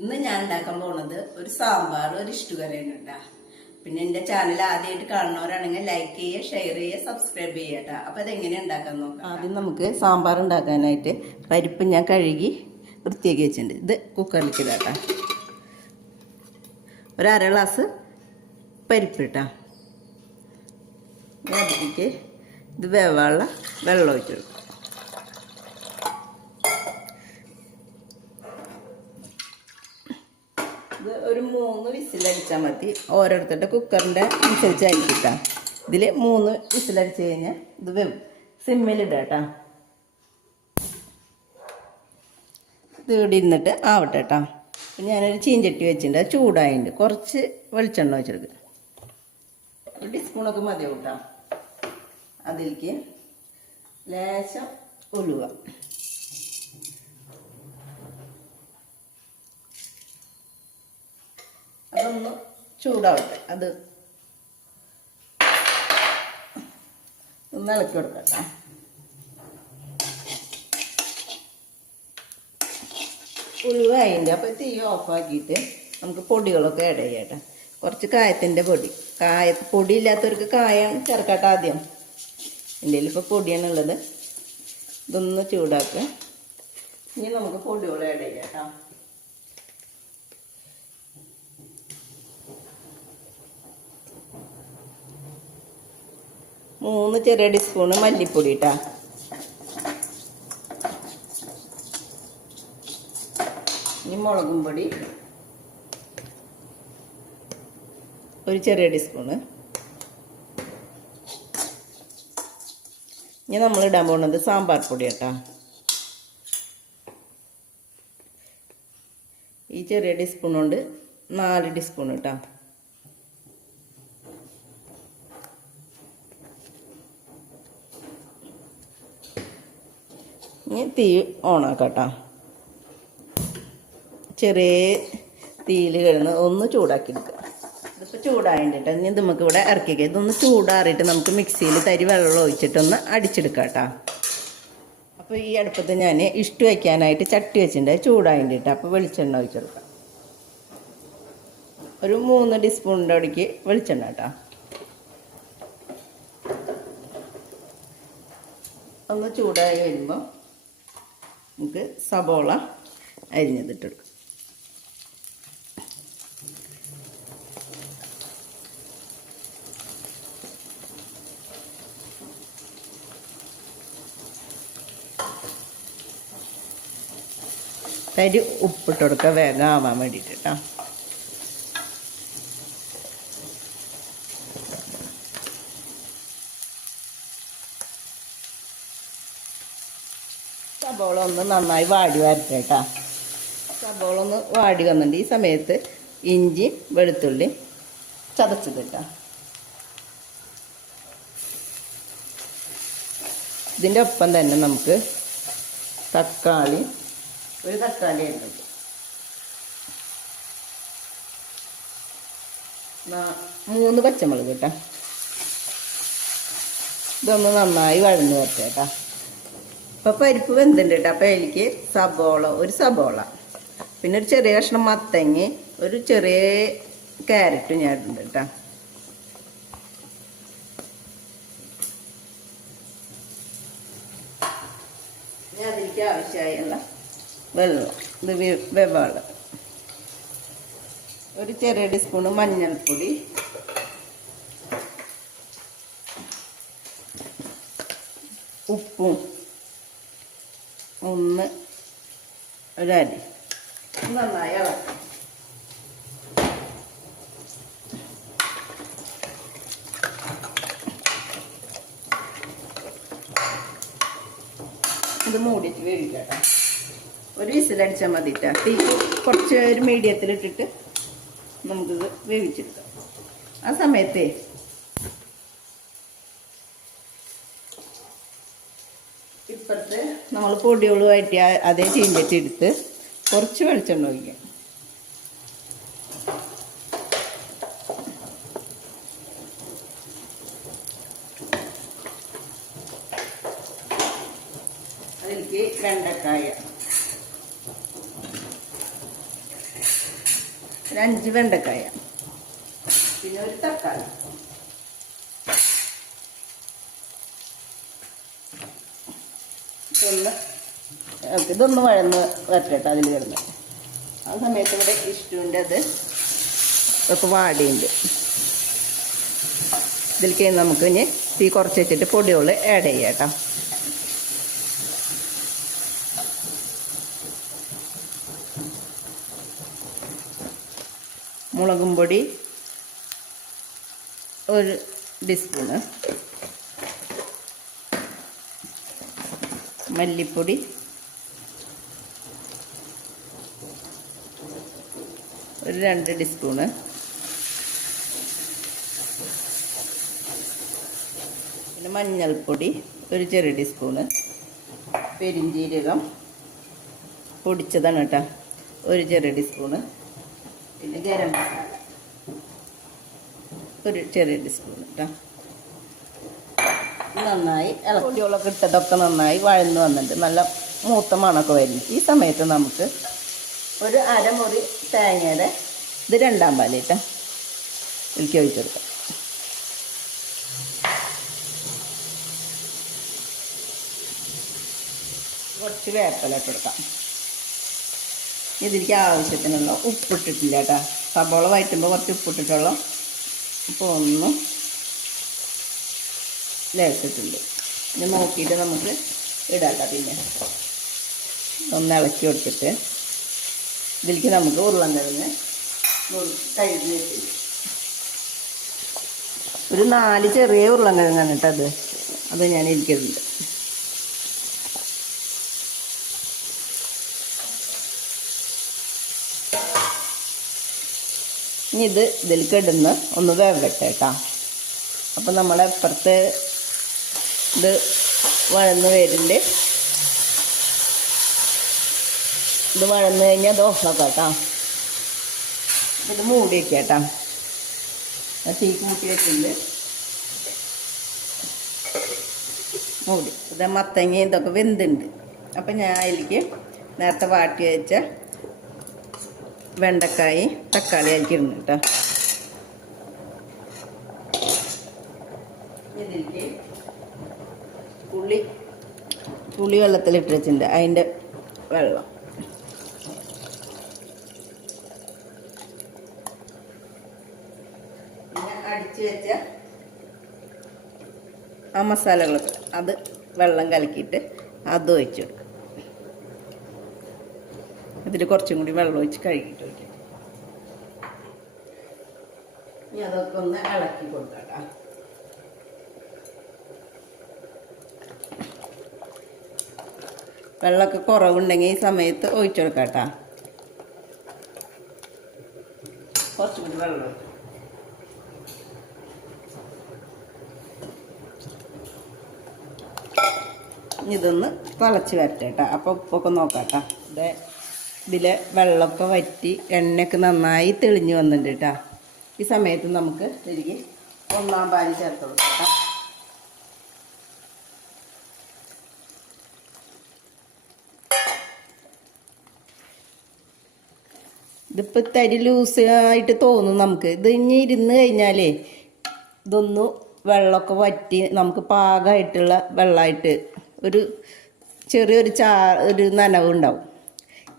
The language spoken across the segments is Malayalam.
ഇന്ന് ഞാൻ ഉണ്ടാക്കാൻ പോണത് ഒരു സാമ്പാർ ഒരു ഇഷ്ടുകരയാണ് കേട്ടാ. പിന്നെ എന്റെ ചാനൽ ആദ്യമായിട്ട് കാണുന്നവരാണെങ്കിൽ ലൈക്ക് ചെയ്യുക ഷെയർ ചെയ്യുക സബ്സ്ക്രൈബ് ചെയ്യുക കേട്ടാ. അപ്പൊ അതെങ്ങനെ ഉണ്ടാക്കാൻ നോക്കാം ആദ്യം നമുക്ക് സാമ്പാർ ഉണ്ടാക്കാനായിട്ട് പരിപ്പ് ഞാൻ കഴുകി വൃത്തിയാക്കി വെച്ചിട്ടുണ്ട്. ഇത് കുക്കറിലേക്ക് ഇതാട്ടാ ഒരു അര ഗ്ലാസ് പരിപ്പ് ഇട്ടാ. അതിലേക്ക് ഇത് വേവാനുള്ള വെള്ളം ഒഴിച്ചു കൊടുക്കും ഇത് ഒരു മൂന്ന് വിസിലടിച്ചാൽ മതി. ഓരോരുത്തരുടെ കുക്കറിന്റെ അനുസരിച്ചായിരിക്കും കേട്ടോ ഇതിൽ മൂന്ന് വിസിലടിച്ച് കഴിഞ്ഞാൽ ഇത് വെവ്. സിമ്മിലിടാം കേട്ടോ ഇത് ഇവിടെ ഇരുന്നിട്ട് ആവട്ടെ കേട്ടോ ഞാനൊരു ചീഞ്ചട്ടി വെച്ചിട്ടുണ്ട്. അത് ചൂടായിട്ടുണ്ട് കുറച്ച് വെളിച്ചെണ്ണ വെച്ചെടുക്കുക ഒരു ടീസ്പൂണൊക്കെ മതി കേട്ടോ അതിലേക്ക് ലേശം ഉലുവ. അതൊന്ന് ചൂടാവട്ടെ. അത് ഒന്ന് ഇളക്കി കൊടുക്കട്ടെ ഉളുവായിന്റെ അപ്പോൾ തീ ഓഫാക്കിയിട്ട് നമുക്ക് പൊടികളൊക്കെ ആഡ് ചെയ്യട്ടെ കുറച്ച് കായത്തിന്റെ പൊടി. കായ പൊടി ഇല്ലാത്തവർക്ക് കായം ചേർക്കട്ടെ ആദ്യം. എന്റെ ഇപ്പോൾ പൊടിയാണ് ഉള്ളത്. ഇതൊന്ന് ചൂടാക്കുക. ഇനി നമുക്ക് പൊടികൾ ആഡ് ചെയ്യാം കേട്ടോ. മൂന്ന് ചെറിയ ടീസ്പൂണ് മല്ലിപ്പൊടി ഇട്ടാ. ഇനി മുളകും പൊടി. ഒരു ചെറിയ ടീസ്പൂണ്. ഇനി നമ്മൾ ഇടാൻ പോകുന്നത് സാമ്പാർ പൊടി കേട്ടോ. ഈ ചെറിയ ടീസ്പൂൺ കൊണ്ട് നാല് ടീസ്പൂൺ കേട്ടോ. തീ ഓണാക്കട്ടോ. ചെറിയ തീയിൽ കിടന്ന് ഒന്ന് ചൂടാക്കി എടുക്കുക ഇതിപ്പോൾ ചൂടായിട്ട് ഇനി നമുക്ക് ഇവിടെ ഇറക്കിക്കുക ഇതൊന്ന് ചൂടാറിയിട്ട് നമുക്ക് മിക്സിയിൽ തരി വെള്ളം ഒഴിച്ചിട്ടൊന്ന് അടിച്ചെടുക്കാം അപ്പോൾ ഈ അടുപ്പത്ത് ഞാൻ ഇഷ്ടു വയ്ക്കാനായിട്ട് ചട്ടി വെച്ചിട്ടുണ്ട്. ചൂടായിട്ട് അപ്പോൾ വെളിച്ചെണ്ണ ഒഴിച്ചെടുക്കാം ഒരു മൂന്ന് ടീസ്പൂണിന്റെ അവിടേക്ക് വെളിച്ചെണ്ണ കേട്ടോ. ഒന്ന് ചൂടായി വരുമ്പോൾ നമുക്ക് സബോള അരിഞ്ഞതിട്ടെടുക്കാം. തരി ഉപ്പിട്ട് കൊടുക്കുക വേഗം ആവാൻ വേണ്ടിയിട്ട് കേട്ടോ സബോള ഒന്ന് നന്നായി വാടി വരട്ടെ കേട്ടോ സബോള ഒന്ന് വാടി വന്നിട്ടുണ്ട്. ഈ സമയത്ത് ഇഞ്ചി വെളുത്തുള്ളി ചതച്ചത് കേട്ടോ ഇതിന്റെ ഒപ്പം തന്നെ നമുക്ക് തക്കാളി ഒരു തക്കാളി ഉണ്ട് മൂന്ന് പച്ചമുളക് കേട്ടോ ഇതൊന്ന് നന്നായി വഴന്ന് വരട്ടെ കേട്ടോ അപ്പോൾ പരിപ്പ് വെന്തുണ്ട് കേട്ടോ. അപ്പോൾ എനിക്ക് സബോള ഒരു സബോള. പിന്നെ ഒരു ചെറിയ കഷ്ണം മത്തങ്ങ ഒരു ചെറിയ ക്യാരറ്റും ഞാൻ ഇടുന്നുണ്ട് കേട്ടോ. ഞാൻ അതിലേക്ക് ആവശ്യമായുള്ള വെള്ളം ഇത് വെവാൾ ഒരു ചെറിയ ടീസ്പൂണ് മഞ്ഞൾപ്പൊടി. ഉപ്പും ഒന്ന് ഒരരി നന്നായി ഇത് മൂടിയിട്ട് വേവിക്കട്ടെ ഒരു വിസിലടിച്ചാൽ മതി. തീ കുറച്ച് ഒരു മീഡിയത്തിലിട്ടിട്ട് നമുക്കിത് വേവിച്ചെടുക്കാം. ആ സമയത്തേ ഇപ്പുറത്ത് നമ്മൾ പൊടികളുമായിട്ട് അതേ ചീഞ്ചട്ടി കുറച്ച് വെളിച്ചെണ്ണ ഒഴിക്കാം അതിലേക്ക് വെണ്ടക്കായ. ഒരു അഞ്ച് വെണ്ടക്കായ. പിന്നെ ഒരു തക്കാളി. നമുക്ക് ഇതൊന്ന് വഴന്ന് വരട്ടെ അതിൽ കിടന്ന് ആ സമയത്ത് ഇവിടെ ഇഷ്ടുവിന്റെ അത് ഒക്കെ വാടിയുണ്ട്. ഇതിലേക്ക് നമുക്ക് ഇനി തീ കുറച്ച് വെച്ചിട്ട് പൊടികൾ ആഡ് ചെയ്യാം കേട്ടോ. മുളകും പൊടി ഒരു ടീസ്പൂണ് മല്ലിപ്പൊടി. ഒരു രണ്ട് ടീസ്പൂണ്. പിന്നെ മഞ്ഞൾപ്പൊടി ഒരു ചെറിയ ടീസ്പൂണ്. പെരിഞ്ചീരകം പൊടിച്ചതാണ് കേട്ടോ. ഒരു ചെറിയ ടീസ്പൂണ്. പിന്നെ ഗരം മസാല. ഒരു ചെറിയ ടീസ്പൂൺ കേട്ടോ. നന്നായി ഇളക്കൊടികളൊക്കെ ഇട്ടതൊക്കെ നന്നായി വഴന്ന് വന്നിട്ട് നല്ല മൂത്ത മണമൊക്കെ വരുന്നു ഈ സമയത്ത് നമുക്ക് ഒരു അരമുറി തേങ്ങയുടെ ഇത് രണ്ടാം പാലിട്ട് ഇളക്കി ഒഴിച്ചെടുക്കാം. കുറച്ച് വേപ്പില എടുക്കാം. ഇതിലേക്ക് ആവശ്യത്തിനുള്ള ഉപ്പിട്ടിട്ടില്ല കേട്ടോ. സബോള വയറ്റുമ്പോൾ കുറച്ച് ഉപ്പിട്ടിട്ടുള്ള അപ്പോൾ ഒന്നും ലേസിട്ടുണ്ട് ഇത് നോക്കിയിട്ട് നമുക്ക് ഇടാട്ടോ പിന്നെ. ഒന്ന് ഇളക്കി കൊടുത്തിട്ട് ഇതിലേക്ക് നമുക്ക് ഉരുളങ്കിഴങ്ങ് വെച്ചിട്ട് ഒരു നാല് ചെറിയ ഉരുളൻകിഴങ്ങാണ് കേട്ടോ അത്. അത് ഞാൻ ഇരിക്കുന്നുണ്ട്. ഇനി ഇത് ഇതിലേക്ക് ഇടുന്ന് ഒന്ന് വേവട്ടെ കേട്ടോ. അപ്പം നമ്മളെപ്പുറത്ത് ഇത് വഴന്ന് വരുന്നുണ്ട്. ഇത് വഴന്ന് കഴിഞ്ഞാൽ അത് കേട്ടോ ഇത് മൂടി വയ്ക്കാം കേട്ടോ തീ കൂട്ടി വെച്ചിട്ടുണ്ട്. മൂടി. ഇത് മത്തങ്ങ ഇതൊക്കെ വെന്തുണ്ട്. അപ്പം ഞാൻ അതിലേക്ക് നേരത്തെ വാട്ടി വെച്ച വെണ്ടക്കായി തക്കാളി അതിലേക്ക് കേട്ടോ. പുളി പുളി വെള്ളത്തിലിട്ട് വെച്ചിട്ടുണ്ട്. അതിന്റെ വെള്ളം. അടിച്ചു വെച്ച ആ മസാലകളൊക്കെ അത് വെള്ളം കലക്കിയിട്ട് അത് ഒഴിച്ചു കൊടുക്കും. അതിൽ കുറച്ചും കൂടി വെള്ളം ഒഴിച്ച് കഴുകിയിട്ട് വയ്ക്കും ഇനി അതൊക്കെ ഒന്ന് ഇളക്കി കൊടുക്കാം വെള്ളമൊക്കെ കുറവുണ്ടെങ്കിൽ ഈ സമയത്ത് ഒഴിച്ചു കൊടുക്കാം കേട്ടോ. കുറച്ചും കൂടി വെള്ളം ഇതൊന്ന് തിളച്ച് വരട്ടെ കേട്ടോ. അപ്പോൾ ഉപ്പൊക്കെ നോക്കാം കേട്ടോ. ഇത് ഇതിലെ വെള്ളമൊക്കെ വറ്റി എണ്ണയൊക്കെ നന്നായി തെളിഞ്ഞു വന്നിട്ടുണ്ട് കേട്ടോ. ഈ സമയത്ത് നമുക്ക് തിരികെ ഒന്നാം പാൽ ചേർത്ത് കൊടുക്കാം ഇതിപ്പോൾ തരി ലൂസ് ആയിട്ട് തോന്നും നമുക്ക്. ഇത് ഇനി ഇരുന്ന് കഴിഞ്ഞാലേ ഇതൊന്ന് വെള്ളമൊക്കെ വറ്റി നമുക്ക് പാകമായിട്ടുള്ള വെള്ളമായിട്ട് ഒരു ചെറിയൊരു ചാ ഒരു നനവുണ്ടാവും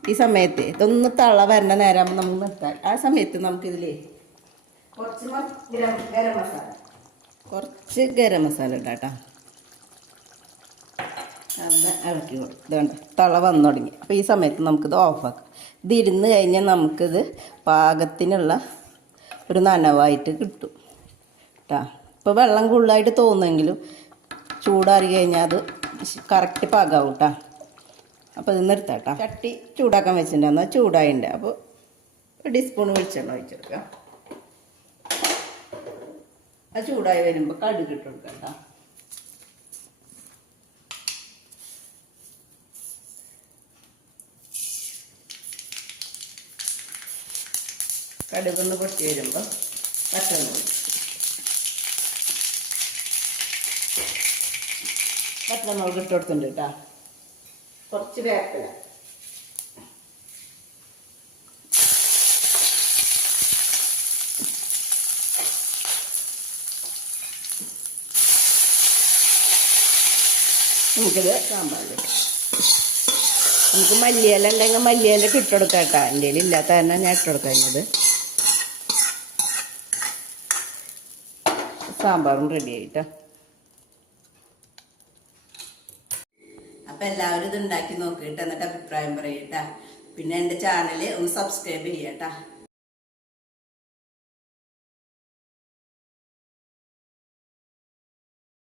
ഈ സമയത്ത് ഇതൊന്ന് തള്ള വരണ നേരം നമുക്ക് നിർത്താം. ആ സമയത്ത് നമുക്കിതിലേ കുറച്ച് ഗരം ഗരം മസാല. കുറച്ച് ഗരം മസാല ഇടാം കേട്ടോ. ഇളക്കി കൊടുക്കും ഇതുകൊണ്ട് തള വന്നു തുടങ്ങി. അപ്പോൾ ഈ സമയത്ത് നമുക്കിത് ഓഫാക്കാം ഇത് ഇരുന്ന് കഴിഞ്ഞാൽ നമുക്കിത് പാകത്തിനുള്ള ഒരു നനവായിട്ട് കിട്ടും. കേട്ടോ ഇപ്പോൾ വെള്ളം കൂടുതലായിട്ട് തോന്നുമെങ്കിലും ചൂടാറി കഴിഞ്ഞാൽ അത് കറക്റ്റ് പാകാവും കേട്ടോ അപ്പോൾ ഇത് നിർത്താം കേട്ടോ ചട്ടി. ചൂടാക്കാൻ വെച്ചിട്ടുണ്ടെന്നാൽ അത് ചൂടായിട്ടുണ്ട് അപ്പോൾ ഒരു ടീസ്പൂൺ വെളിച്ചെണ്ണ ഒഴിച്ചെടുക്കാം. അത് ചൂടായി വരുമ്പോൾ കടുക് ഇട്ട് കൊടുക്കാം കേട്ടോ കടുകൊന്ന് പൊട്ടി വരുമ്പോൾ പച്ചമുളക് പച്ചമുളക് ഇട്ട് കൊടുക്കുന്നുണ്ട് കേട്ടോ. കുറച്ച് വേപ്പില. നമുക്കിത് സാമ്പാറിൽ നമുക്ക് മല്ലിയില ഉണ്ടെങ്കിൽ മല്ലിയില ഇട്ടുകൊടുക്കാം കേട്ടോ. എന്റെ ഇല്ലാത്ത തന്നെ ഞാൻ ഇട്ടുകൊടുക്കുന്നത് സാമ്പാറും റെഡി ആയിട്ടോ. അപ്പൊ എല്ലാവരും ഇത് ഉണ്ടാക്കി നോക്കിയിട്ട് എന്നിട്ട് അഭിപ്രായം പറയട്ടാ പിന്നെ എന്റെ ചാനൽ ഒന്ന് സബ്സ്ക്രൈബ് ചെയ്യട്ടാ